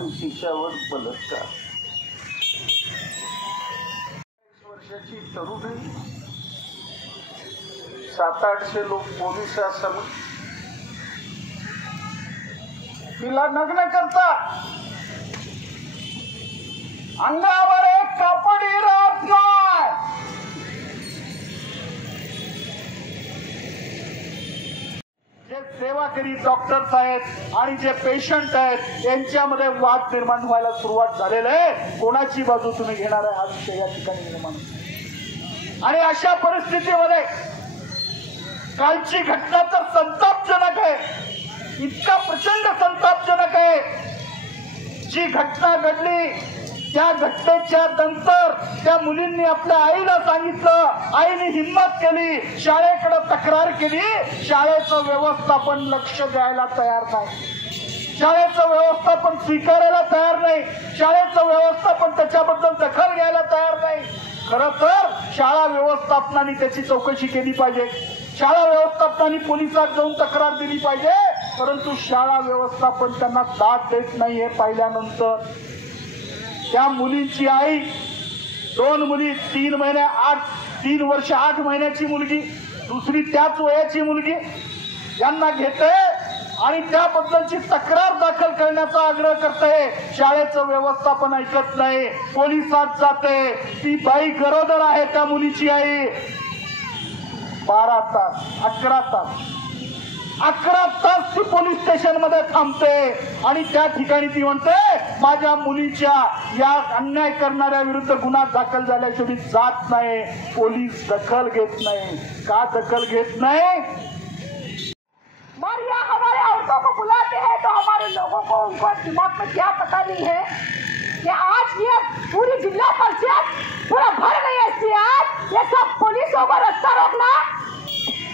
आणि तिच्यावर बलात्कार. 20 वर्षाची तरुणी, 700-800 लोक पोलिसांसमोर तिला नग्न करतात. अंगावर एक कापडही राहत नाही. जे सेवाकरी डॉक्टर्स आहेत आणि जे पेशंट आहेत यांच्यामध्ये वाद निर्माण व्हायला सुरुवात झालेला आहे. कोणाची बाजू तुम्ही घेणार आहे हा विषय या ठिकाणी निर्माण होतो. आणि अशा परिस्थितीमध्ये कालची घटना तर संतापजनक आहे, इतका प्रचंड संतापजनक आहे. जी घटना घडली त्या घटनेच्या नंतर त्या मुलींनी आपल्या आईला सांगितलं. आईने हिम्मत केली, शाळेकडे तक्रार केली. शाळेचं व्यवस्थापन लक्ष द्यायला तयार नाही, शाळेचं व्यवस्थापन स्वीकारायला तयार नाही, शाळेचं व्यवस्थापन त्याच्याबद्दल दखल घ्यायला तयार नाही. खरं तर शाळा व्यवस्थापनाने त्याची चौकशी केली पाहिजे, शाळा व्यवस्थापनाने पोलिसात जाऊन तक्रार दिली पाहिजे. परंतु शाळा व्यवस्थापन त्यांना दाद देत नाही हे पाहिल्यानंतर त्या मुलींची आई, 2 मुली, 3 वर्ष 8 महिन्याची मुलगी, दुसरी त्याच वयाची मुलगी यांना घेते आणि त्याबद्दलची तक्रार दाखल करण्याचा आग्रह करते. शाळेचं व्यवस्थापन ऐकत नाही, पोलिसात जाते. ती बाई गरोदर आहे, त्या मुलीची आई. 12 तास 11 तास ती पोलीस स्टेशन मध्ये थांबते आणि त्या ठिकाणी ती म्हणते माझ्या मुलीच्या या अन्याय करणाऱ्या विरुद्ध गुन्हा दाखल झाल्याशिवाय मी जात नाही. पोलीस दखल घेत नाही. का दखल घेत नाही? मारिया हमारे औरतों को बुलाते हैं तो हमारे लोगों को उनको दिमाग में क्या पता नहीं है कि आज ये पूरी जिला परिषद पूरा भर गई है. आज ये सब पुलिसों को रास्ता रोकना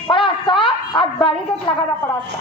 पड़ा था, आज बैरिकेड लगाना पड़ा था.